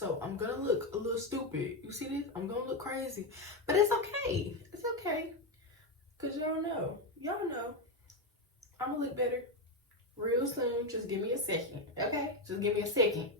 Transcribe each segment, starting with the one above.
So I'm gonna look a little stupid. You see this? I'm gonna look crazy. But it's okay. It's okay. Because y'all know. I'm gonna look better real soon. Just give me a second. Okay? Just give me a second.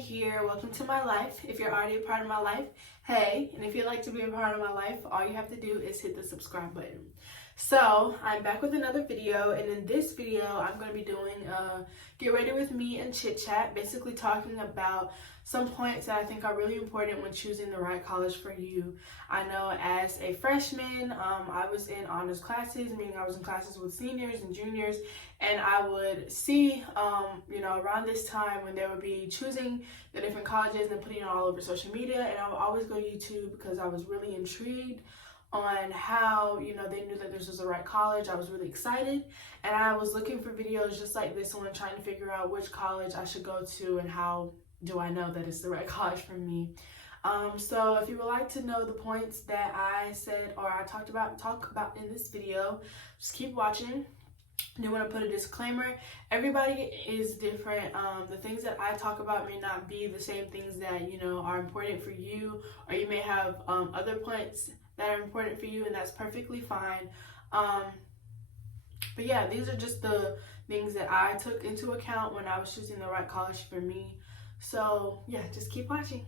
Here, welcome to my life. If you're already a part of my life, hey, and if you'd like to be a part of my life, all you have to do is hit the subscribe button. So I'm back with another video, and in this video I'm going to be doing a get ready with me and chit chat, basically talking about some points that I think are really important when choosing the right college for you. I know as a freshman, I was in honors classes, meaning I was in classes with seniors and juniors, and I would see, around this time when they would be choosing the different colleges and putting it all over social media, and I would always go to YouTube because I was really intrigued on how, they knew that this was the right college. I was really excited, and I was looking for videos just like this one, trying to figure out which college I should go to and how do I know that it's the right college for me. So if you would like to know the points that I said or I talk about in this video, just keep watching. I do want to put a disclaimer. Everybody is different. The things that I talk about may not be the same things that, are important for you, or you may have other points that are important for you, and that's perfectly fine. But yeah, these are just the things that I took into account when I was choosing the right college for me. So yeah, just keep watching.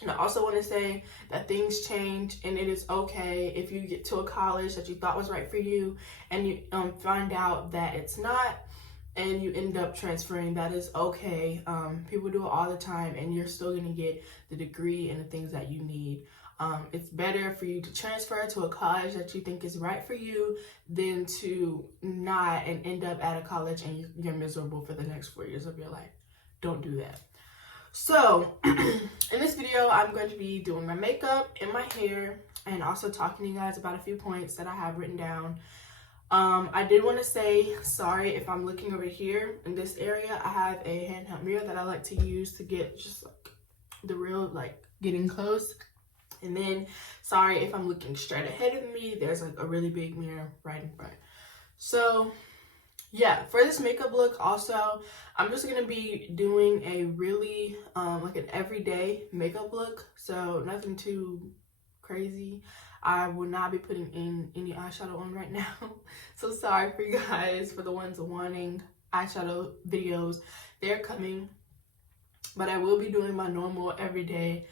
And I also want to say that things change, and it is okay if you get to a college that you thought was right for you and you find out that it's not, and you end up transferring. That is okay. People do it all the time, and you're still going to get the degree and the things that you need. It's better for you to transfer to a college that you think is right for you than to not and end up at a college and you're miserable for the next 4 years of your life. Don't do that. So in this video, I'm going to be doing my makeup and my hair, and also talking to you guys about a few points that I have written down. I did want to say sorry if I'm looking over here in this area. I have a handheld mirror that I like to use to get just like the real, like, getting close. And then sorry if I'm looking straight ahead of me. There's like a really big mirror right in front. So yeah, for this makeup look also, I'm just going to be doing a really, like an everyday makeup look. So nothing too crazy. I will not be putting in any eyeshadow on right now. So sorry for you guys, for the ones wanting eyeshadow videos. They're coming. But I will be doing my normal everyday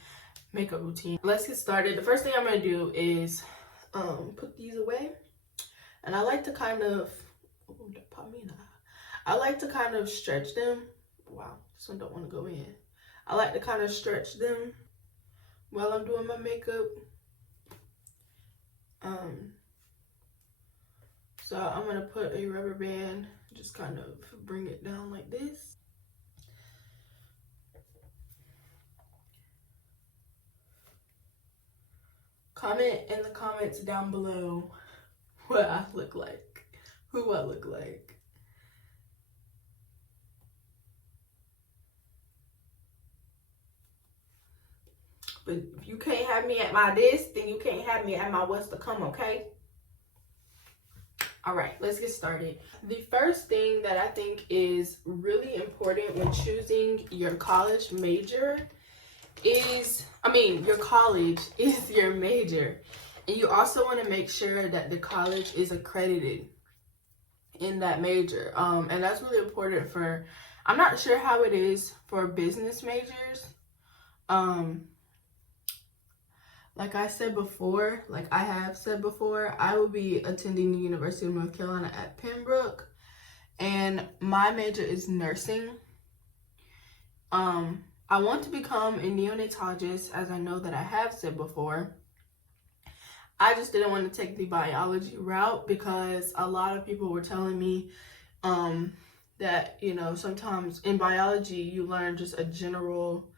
makeup routine. Let's get started. The first thing I'm going to do is put these away. And I like to kind of... I like to kind of stretch them. Wow, this one don't want to go in. I like to kind of stretch them while I'm doing my makeup. So I'm gonna put a rubber band, just kind of bring it down like this. Comment in the comments down below what I look like, who I look like. But if you can't have me at my this, then you can't have me at my what's to come, okay? All right, let's get started. The first thing that I think is really important when choosing your college major is, your college is your major. And you also want to make sure that the college is accredited in that major. And that's really important for, I'm not sure how it is for business majors. Like I have said before, I will be attending the University of North Carolina at Pembroke, and my major is nursing. I want to become a neonatologist, as I know that I have said before. I just didn't want to take the biology route because a lot of people were telling me that, sometimes in biology you learn just a general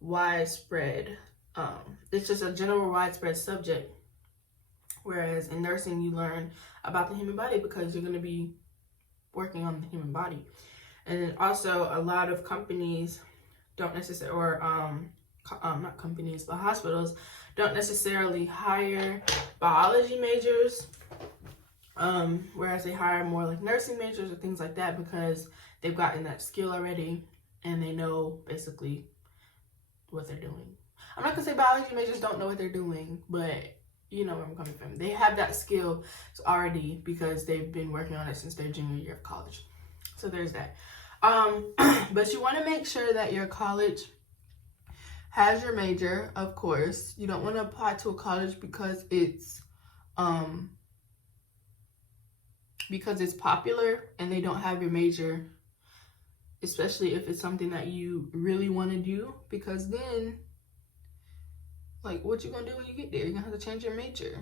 widespread it's just a general widespread subject, whereas in nursing you learn about the human body because you're going to be working on the human body. And then also a lot of companies don't necessarily, or not companies, but hospitals don't necessarily hire biology majors, whereas they hire more like nursing majors or things like that because they've gotten that skill already and they know basically what they're doing. I'm not gonna say biology majors don't know what they're doing, but you know where I'm coming from. They have that skill already because they've been working on it since their junior year of college. So there's that. But you want to make sure that your college has your major, of course. You don't want to apply to a college because it's popular and they don't have your major, especially if it's something that you really want to do, because then like what you gonna do when you get there? You're gonna have to change your major.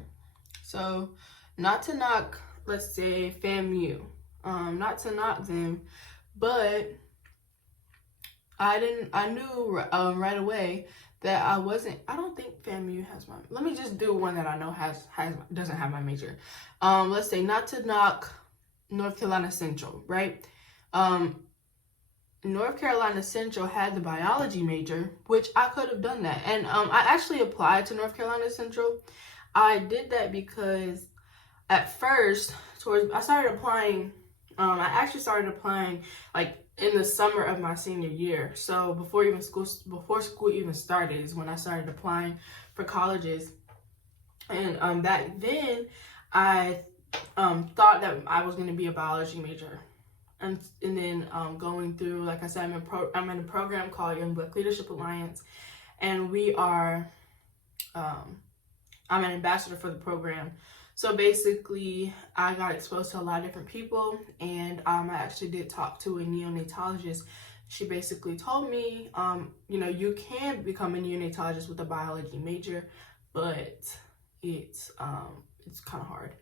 So not to knock, let's say FAMU, not to knock them, but I knew right away that I don't think FAMU has my, let me just do one that I know doesn't have my major. Let's say, not to knock North Carolina Central, right? North Carolina Central had the biology major, which I could have done that. And I actually applied to North Carolina Central. I did that because at first, I started applying, I actually started applying like in the summer of my senior year. So before school even started is when I started applying for colleges. And back then, I thought that I was going to be a biology major. And then going through, like I said, I'm in a program called Young Black Leadership Alliance, and I'm an ambassador for the program. So basically, I got exposed to a lot of different people, and I actually did talk to a neonatologist. She basically told me, you can become a neonatologist with a biology major, but it's kind of hard.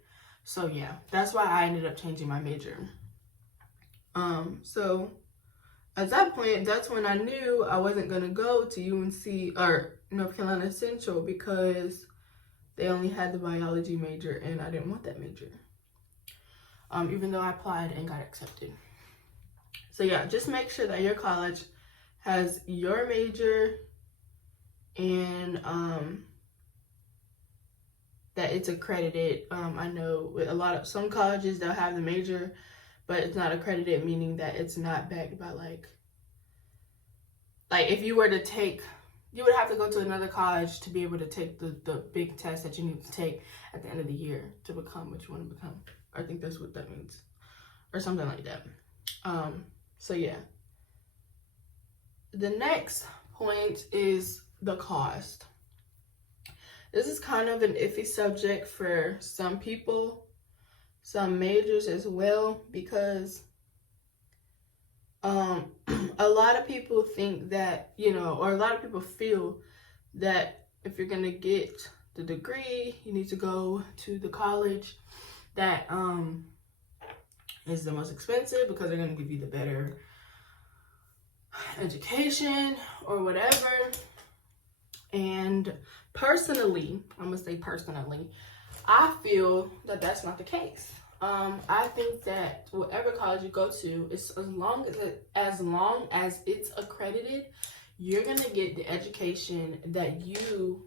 So yeah, that's why I ended up changing my major. So at that point, that's when I knew I wasn't going to go to UNC or North Carolina Central because they only had the biology major and I didn't want that major. Even though I applied and got accepted. So yeah, just make sure that your college has your major and that it's accredited. I know with some colleges they'll have the major, but it's not accredited, meaning that it's not backed by like if you were to take, you would have to go to another college to be able to take the big test that you need to take at the end of the year to become what you want to become. I think that's what that means, or something like that. So yeah. The next point is the cost. This is kind of an iffy subject for some people, some majors as well, because a lot of people think that, or a lot of people feel that if you're going to get the degree, you need to go to the college that is the most expensive because they're going to give you the better education or whatever. And personally, I'm going to say personally, I feel that that's not the case. I think that whatever college you go to, as long as it's accredited, you're gonna get the education that you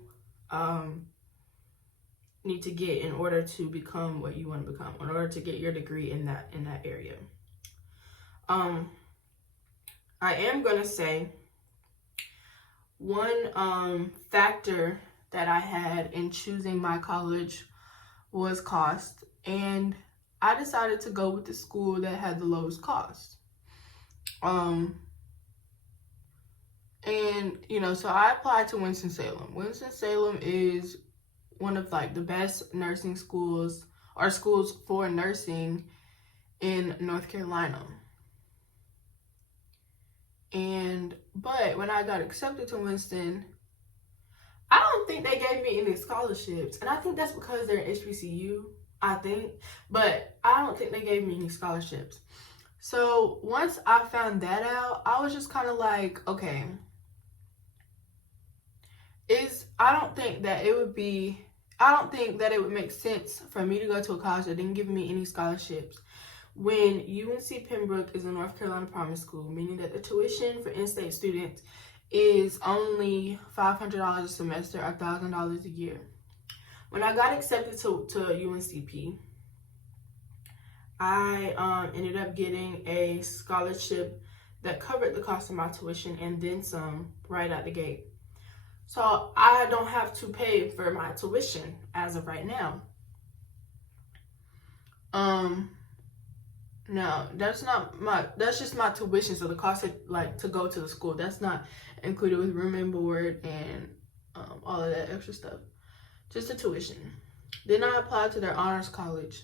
need to get in order to become what you want to become, in order to get your degree in that area. I am gonna say one factor that I had in choosing my college was cost, and I decided to go with the school that had the lowest cost. And so I applied to Winston-Salem. Winston-Salem is one of the best nursing schools, or schools for nursing in North Carolina. But when I got accepted to Winston, I don't think they gave me any scholarships. And I think that's because they're HBCU, I think. But I don't think they gave me any scholarships. So once I found that out, I was just kind of like, okay, I don't think that it would make sense for me to go to a college that didn't give me any scholarships when UNC Pembroke is a North Carolina private school, meaning that the tuition for in-state students is only $500 a semester, $1,000 a year. When I got accepted to UNCP, I ended up getting a scholarship that covered the cost of my tuition and then some right out the gate. So I don't have to pay for my tuition as of right now. No, that's just my tuition. So the cost of, like, to go to the school, that's not included with room and board and all of that extra stuff. Just the tuition. Then I applied to their honors college.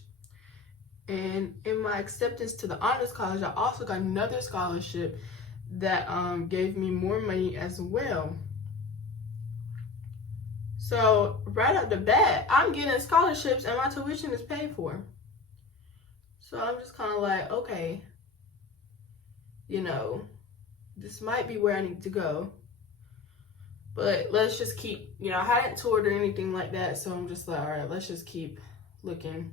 And in my acceptance to the honors college, I also got another scholarship that gave me more money as well. So right off the bat, I'm getting scholarships and my tuition is paid for. So I'm just kind of like, okay, you know, this might be where I need to go. But let's just keep, you know, I hadn't toured or anything like that. So I'm just like, all right, let's just keep looking.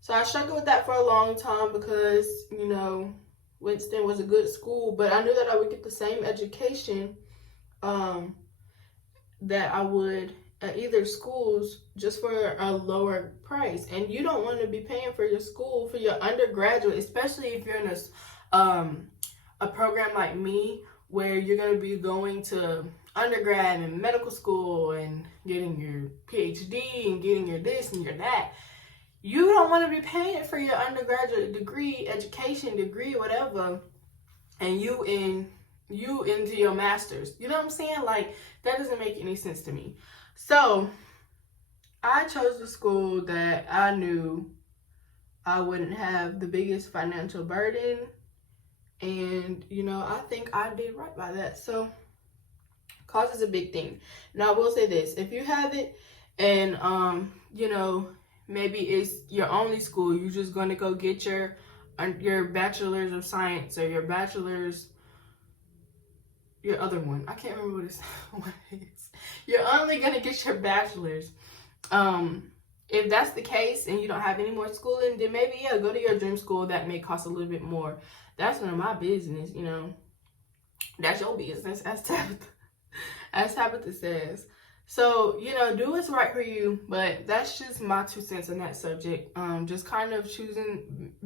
So I struggled with that for a long time because, you know, Winston was a good school, but I knew that I would get the same education that I would at either schools just for a lower price. And you don't want to be paying for your school, for your undergraduate, especially if you're in a program like me, where you're going to be going to undergrad and medical school and getting your PhD and getting your this and your that. You don't want to be paying for your undergraduate degree, education degree, whatever, and you into your master's. You know what I'm saying? Like, that doesn't make any sense to me. So I chose the school that I knew I wouldn't have the biggest financial burden. And, you know, I think I did right by that. So cost is a big thing. Now, I will say this. If you have it and, you know, maybe it's your only school, you're just going to go get your bachelor's of science or your bachelor's, your other one. I can't remember what it is. You're only going to get your bachelor's. If that's the case and you don't have any more schooling, then maybe, yeah, go to your dream school that may cost a little bit more. That's none of my business, you know. That's your business, as Tabitha says. So, you know, do what's right for you, but that's just my 2 cents on that subject. Just kind of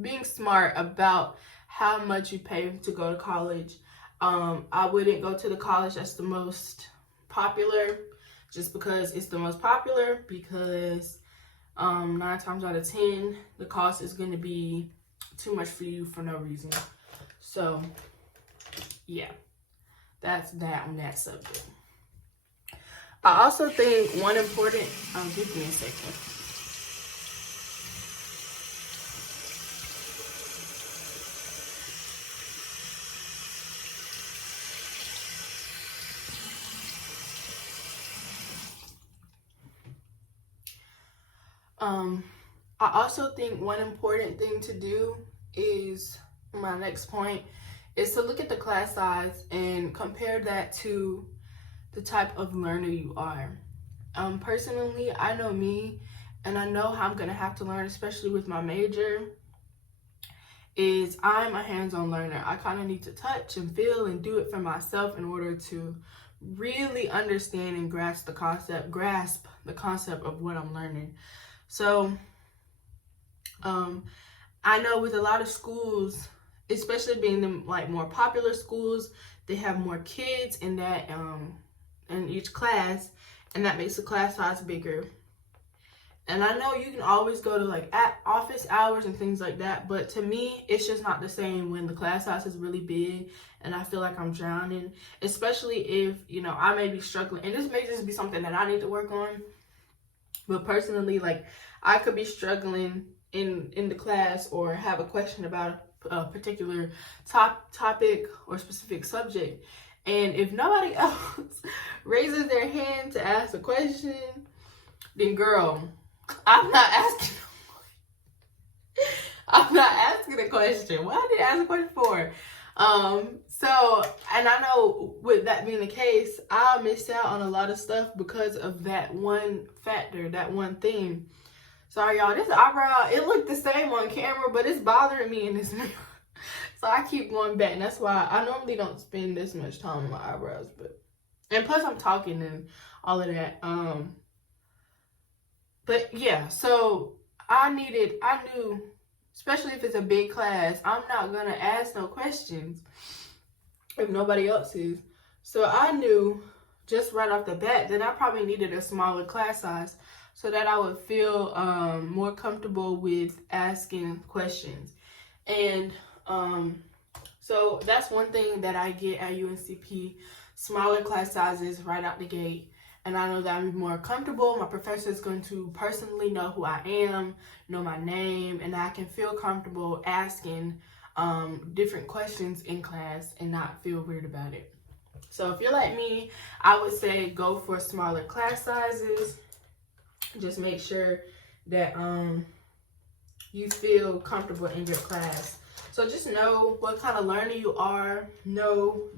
being smart about how much you pay to go to college. I wouldn't go to the college that's the most popular just because it's the most popular, because 9 times out of 10, the cost is going to be too much for you for no reason. So, yeah, that's that on that subject. I also think one important, give me a second. I also think one important thing to do is, my next point, is to look at the class size and compare that to the type of learner you are. Personally, I know me, and I know how I'm gonna have to learn, especially with my major, is I'm a hands-on learner. I kind of need to touch and feel and do it for myself in order to really understand and grasp the concept of what I'm learning. So, I know with a lot of schools, especially being the more popular schools, they have more kids in that in each class, and that makes the class size bigger. And I know you can always go to at office hours and things like that, but to me, it's just not the same when the class size is really big and I feel like I'm drowning, especially if, you know, I may be struggling. And this may just be something that I need to work on. But personally, I could be struggling in the class or have a question about a particular topic or specific subject. And if nobody else raises their hand to ask a question, then girl, I'm not asking a question. What did I ask a question for? So, and I know with that being the case, I'll miss out on a lot of stuff because of that one factor, that one thing. Sorry, y'all. This eyebrow, it looked the same on camera, but it's bothering me in this mirror. So I keep going back. And that's why I normally don't spend this much time on my eyebrows. And plus I'm talking and all of that. But yeah, so I knew, especially if it's a big class, I'm not going to ask no questions if nobody else is. So I knew just right off the bat that I probably needed a smaller class size so that I would feel more comfortable with asking questions. And so that's one thing that I get at UNCP, smaller class sizes right out the gate. And I know that I'm more comfortable. My professor is going to personally know who I am, know my name, and I can feel comfortable asking different questions in class and not feel weird about it. So if you're like me, I would say go for smaller class sizes. Just make sure that you feel comfortable in your class. So just know what kind of learner you are. Know,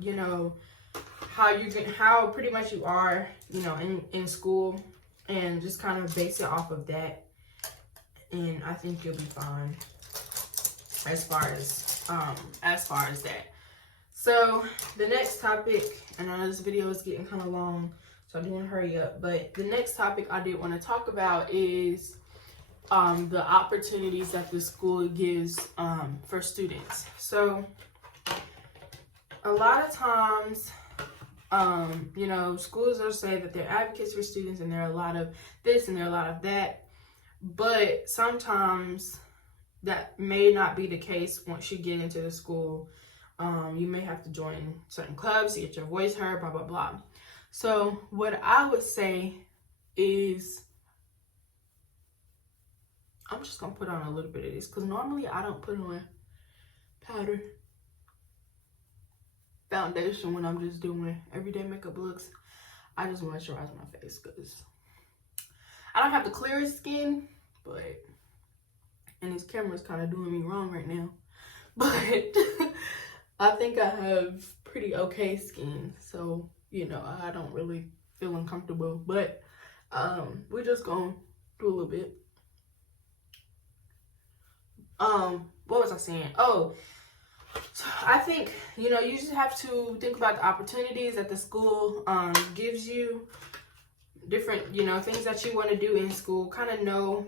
how pretty much you are, in school, and just kind of base it off of that. And I think you'll be fine as far as that. So the next topic, and I know this video is getting kind of long, so I do want to hurry up, but the next topic I did want to talk about is the opportunities that the school gives for students. So a lot of times, schools will say that they're advocates for students and there are a lot of this and there are a lot of that, but sometimes that may not be the case once you get into the school. You may have to join certain clubs to get your voice heard, blah, blah, blah. So what I would say is, I'm just going to put on a little bit of this because normally I don't put on powder foundation when I'm just doing everyday makeup looks. I just moisturize my face because I don't have the clearest skin, and this camera's kind of doing me wrong right now, but I think I have pretty okay skin, so I don't really feel uncomfortable, but we're just gonna do a little bit. What was I saying? So I think you just have to think about the opportunities that the school gives you, different things that you want to do in school. Kind of know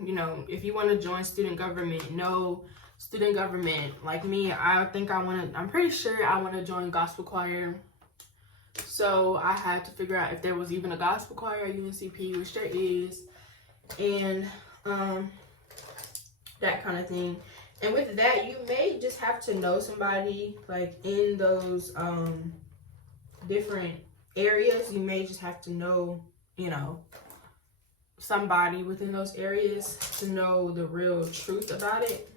if you want to join student government, know student government. Like me, I'm pretty sure I want to join gospel choir. So I had to figure out if there was even a gospel choir at UNCP, which there is, and that kind of thing. And with that, you may just have to know somebody like in those different areas. You may just have to know, somebody within those areas to know the real truth about it.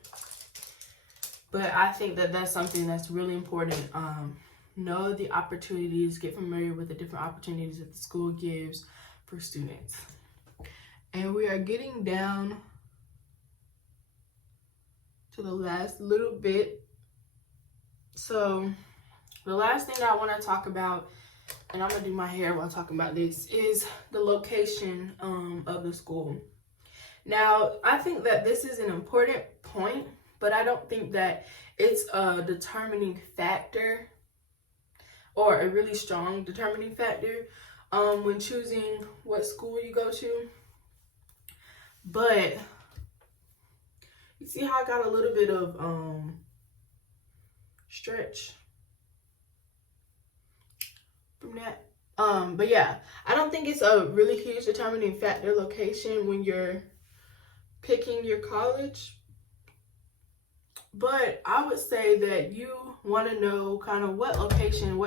But I think that that's something that's really important. Know the opportunities, get familiar with the different opportunities that the school gives for students. And we are getting down to the last little bit. So the last thing that I want to talk about, and I'm going to do my hair while talking about this, is the location of the school. Now, I think that this is an important point, but I don't think that it's a determining factor or a really strong determining factor when choosing what school you go to. But you see how I got a little bit of stretch from that? But yeah, I don't think it's a really huge determining factor, location, when you're picking your college. But I would say that you want to know kind of what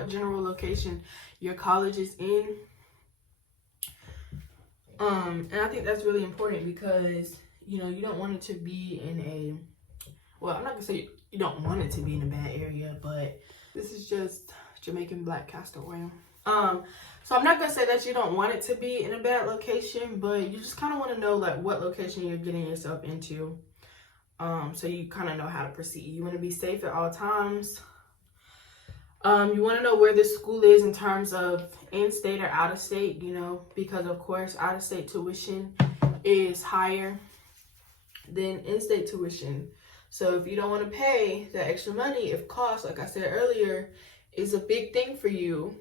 general location your college is in. And I think that's really important because, you don't want it to be in I'm not going to say you don't want it to be in a bad area, but this is just Jamaican black castor oil. So I'm not going to say that you don't want it to be in a bad location, but you just kind of want to know like what location you're getting yourself into. So you kind of know how to proceed. You want to be safe at all times. You want to know where the school is in terms of in-state or out-of-state, because of course out-of-state tuition is higher. then in-state tuition. So if you don't want to pay that extra money, if cost, like I said earlier, is a big thing for you,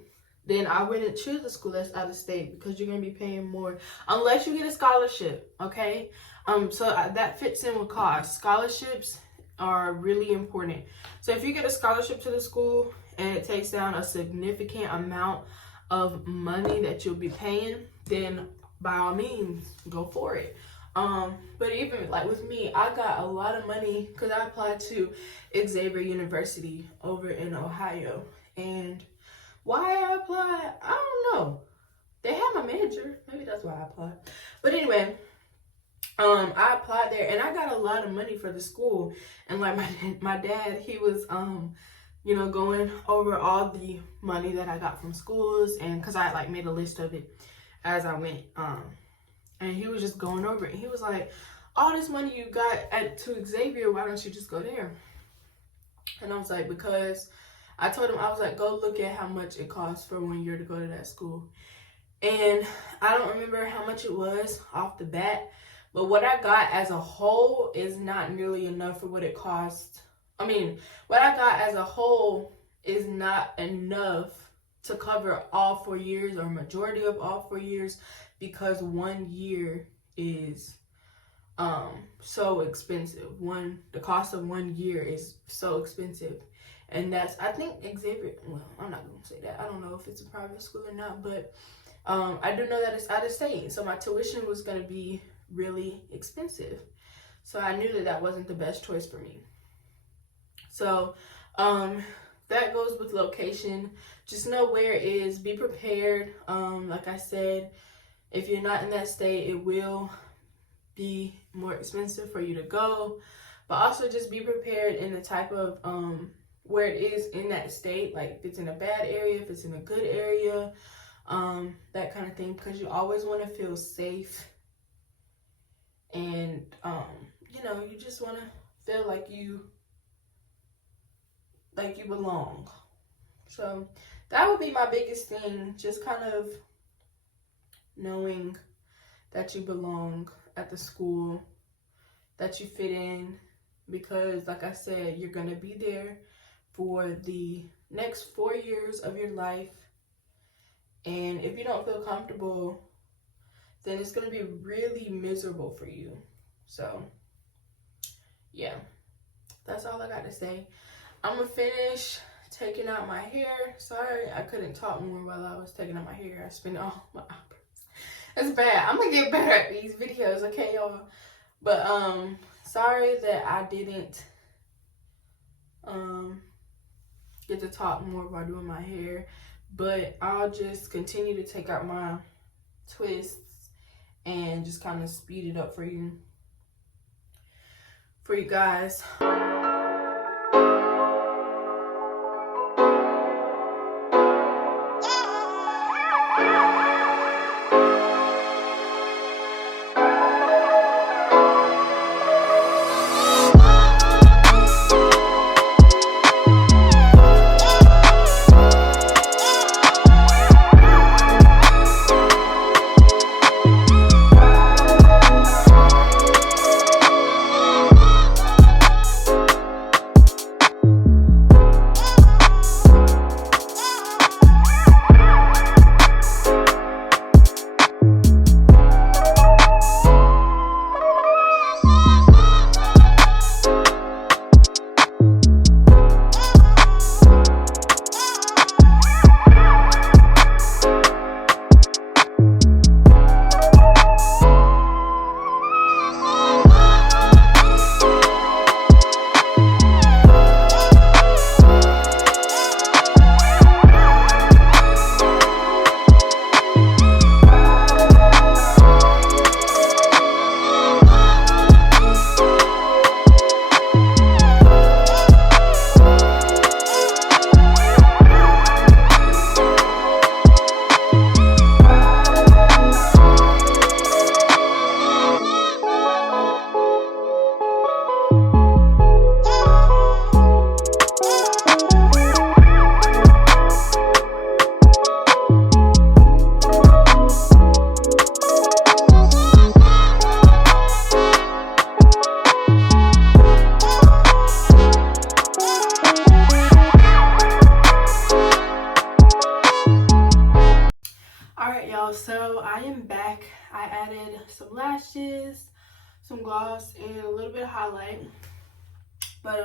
then I wouldn't choose a school that's out of state, because you're going to be paying more unless you get a scholarship, okay? So that fits in with cost. Scholarships are really important. So if you get a scholarship to the school and it takes down a significant amount of money that you'll be paying, then by all means, go for it. But even like with me, I got a lot of money because I applied to Xavier University over in Ohio. And why I applied, I don't know. They had my major. Maybe that's why I applied. But anyway, I applied there and I got a lot of money for the school. And like my dad, he was you know, going over all the money that I got from schools, and because I like made a list of it as I went. And he was just going over it. He was like, all this money you got to Xavier, why don't you just go there? And I was like, because I told him, I was like, go look at how much it costs for 1 year to go to that school. And I don't remember how much it was off the bat, but what I got as a whole is not nearly enough for what it cost. I mean, what I got as a whole is not enough to cover all 4 years or majority of all 4 years, because 1 year is so expensive. The cost of 1 year is so expensive. And that's, I think Xavier, well, I'm not going to say that. I don't know if it's a private school or not, but I do know that it's out of state. So my tuition was going to be really expensive. So I knew that that wasn't the best choice for me. So that goes with location. Just know where it is. Be prepared. Like I said, if you're not in that state, it will be more expensive for you to go. But also just be prepared in the type of where it is in that state. Like if it's in a bad area, if it's in a good area, that kind of thing. Because you always want to feel safe. And, you know, you just want to feel like you belong. So that would be my biggest thing, just kind of knowing that you belong at the school, that you fit in, because like I said, you're going to be there for the next 4 years of your life. And if you don't feel comfortable, then it's going to be really miserable for you. So yeah, that's all I got to say. I'm going to finish taking out my hair. Sorry, I couldn't talk more while I was taking out my hair. I spent all my eyebrows. It's bad. I'm going to get better at these videos, okay, y'all? But, sorry that I didn't, get to talk more while doing my hair. But I'll just continue to take out my twists and just kind of speed it up for you guys. I added some lashes, some gloss, and a little bit of highlight. But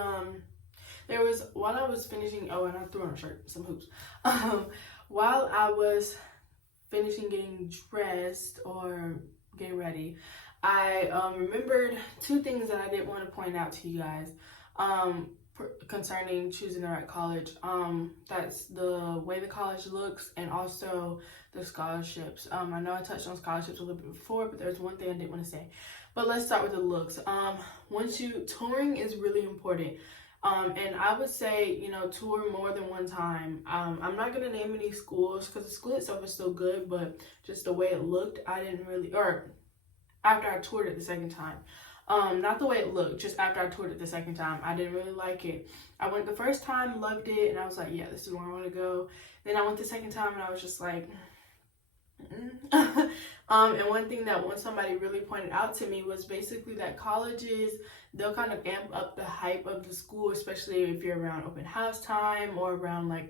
there was, while I was finishing, oh, and I threw on a shirt, some hoops. While I was finishing getting dressed or getting ready, I remembered two things that I did want to point out to you guys concerning choosing the right college. That's the way the college looks, and also the scholarships. I know I touched on scholarships a little bit before, but there's one thing I didn't want to say. But let's start with the looks. Touring is really important. And I would say, you know, tour more than one time. I'm not going to name any schools because the school itself is still good, but just the way it looked, I didn't really, or after I toured it the second time. Not the way it looked, just after I toured it the second time, I didn't really like it. I went the first time, loved it, and I was like, yeah, this is where I want to go. Then I went the second time, and I was just like, and one thing that somebody really pointed out to me was basically that colleges, they'll kind of amp up the hype of the school, especially if you're around open house time or around like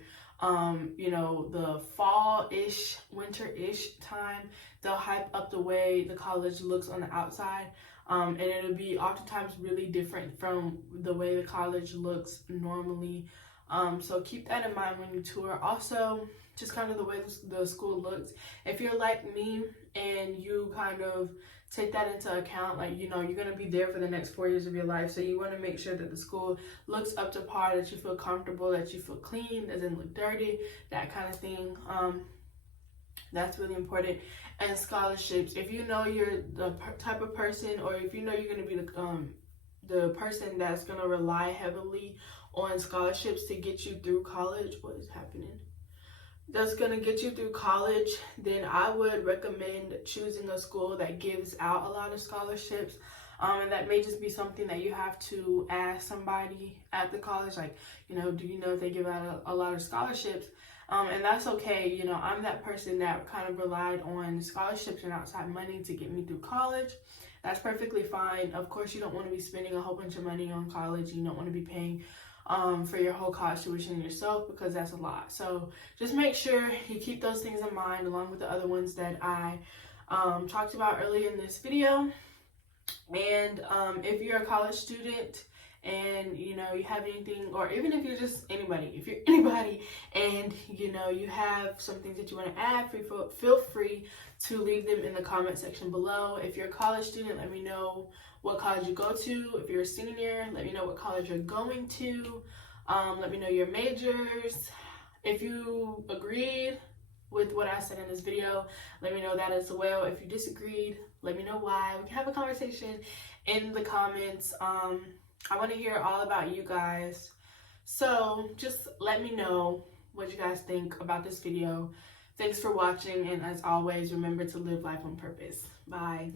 you know, the fall-ish, winter-ish time. They'll hype up the way the college looks on the outside, and it'll be oftentimes really different from the way the college looks normally. So keep that in mind when you tour. Also, just kind of the way the school looks. If you're like me and you kind of take that into account, like, you know, you're going to be there for the next 4 years of your life. So you want to make sure that the school looks up to par, that you feel comfortable, that you feel clean, doesn't look dirty, that kind of thing. That's really important. And scholarships. If you know you're the type of person, or if you know you're going to be the person that's going to rely heavily on scholarships to get you through college, what is happening? That's going to get you through college, then I would recommend choosing a school that gives out a lot of scholarships. And that may just be something that you have to ask somebody at the college, like, you know, do you know if they give out a lot of scholarships? And that's okay. You know, I'm that person that kind of relied on scholarships and outside money to get me through college. That's perfectly fine. Of course, you don't want to be spending a whole bunch of money on college. You don't want to be paying for your whole college tuition yourself, because that's a lot. So just make sure you keep those things in mind, along with the other ones that I talked about earlier in this video. And if you're a college student and, you know, you have anything, or even if you're just anybody, if you're anybody and, you know, you have some things that you want to add, feel free to leave them in the comment section below. If you're a college student, let me know what college you go to. If you're a senior, let me know what college you're going to. Let me know your majors. If you agreed with what I said in this video, let me know that as well. If you disagreed, let me know why. We can have a conversation in the comments. I want to hear all about you guys. So just let me know what you guys think about this video. Thanks for watching, and as always, remember to live life on purpose. Bye.